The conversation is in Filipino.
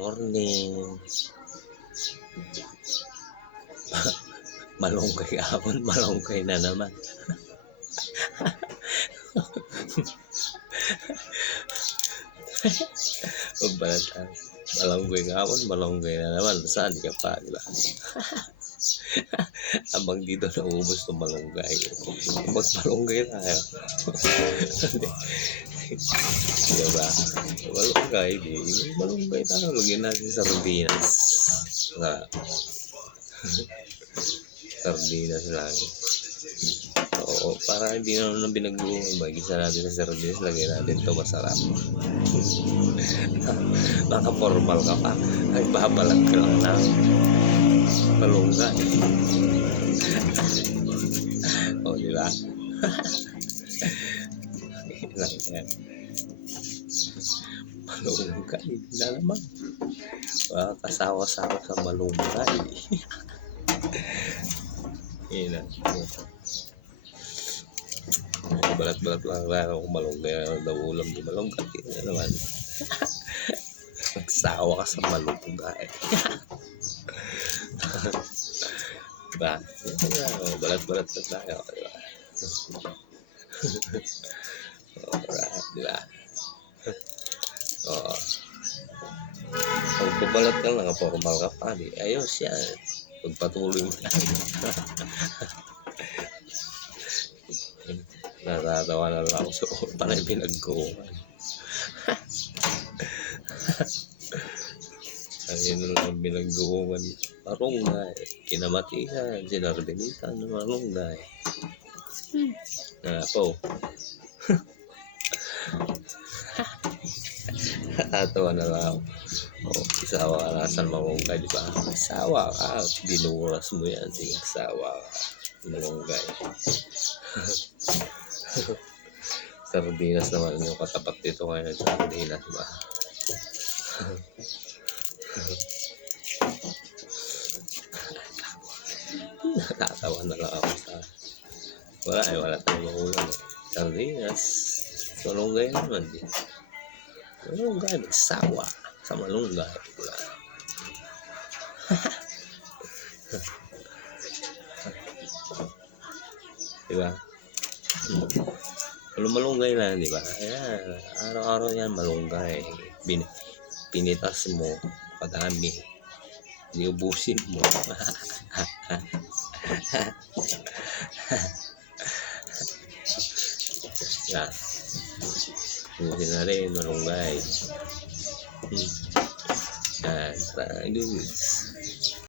Morning. Malunggay hapon, malunggay na naman. Pagbalatan. Malunggay hapon, malunggay na naman. Saan ka pa, di ba? Habang dito naubos ng malunggay. Magmalunggay tayo. Diba? Malunggay, di. Malunggay tayo. Lagyan natin sa sardinas. Sardinas lang. Oo, para hindi na naman binagbuhan. Magisa natin sa sardinas. Lagyan natin ito masarap. Naka-formal ka pa. Ay, babalag ka lang na. Malunggay. O, diba? Lang yan. Malunggay na naman. Kasawa-sawa sa malunggay. Yun na. Balat-balat lang ako malunggay na daw ulam di malunggay. Yun na naman. Magsawa ka sa malunggay. Diba? Balat-balat lang tayo. Diba? Alright, diba? Oo. Pag pabalat ka lang, formal ka pa, di. Ayos yan. Pagpatuloy mo yan. Natatawa na lang ako sa panay pinagkuhan. Ayun na lang pinagkuhan. Malunggay. Kinamatihan. Sinardinitan ng malunggay. Po. Natawa na lang ako. Isawa ka na sa malunggay, di ba? Isawa ka. Binuras mo yan. Sige, isawa ka. Malunggay. Sardinas naman yung katapat dito ngayon. Sardinas, di ba? Natatawa na lang ako sa... Wala tayong mahulang eh. Sardinas. Malunggay naman din. Malunggay, magsawa sa malunggay. Diba? Malunggay na, diba? Ayan, araw-araw yan malunggay. Pinitas mo, kadami. Niubusin mo. Yan. Ubusin na rin, malunggay. Yan, try this.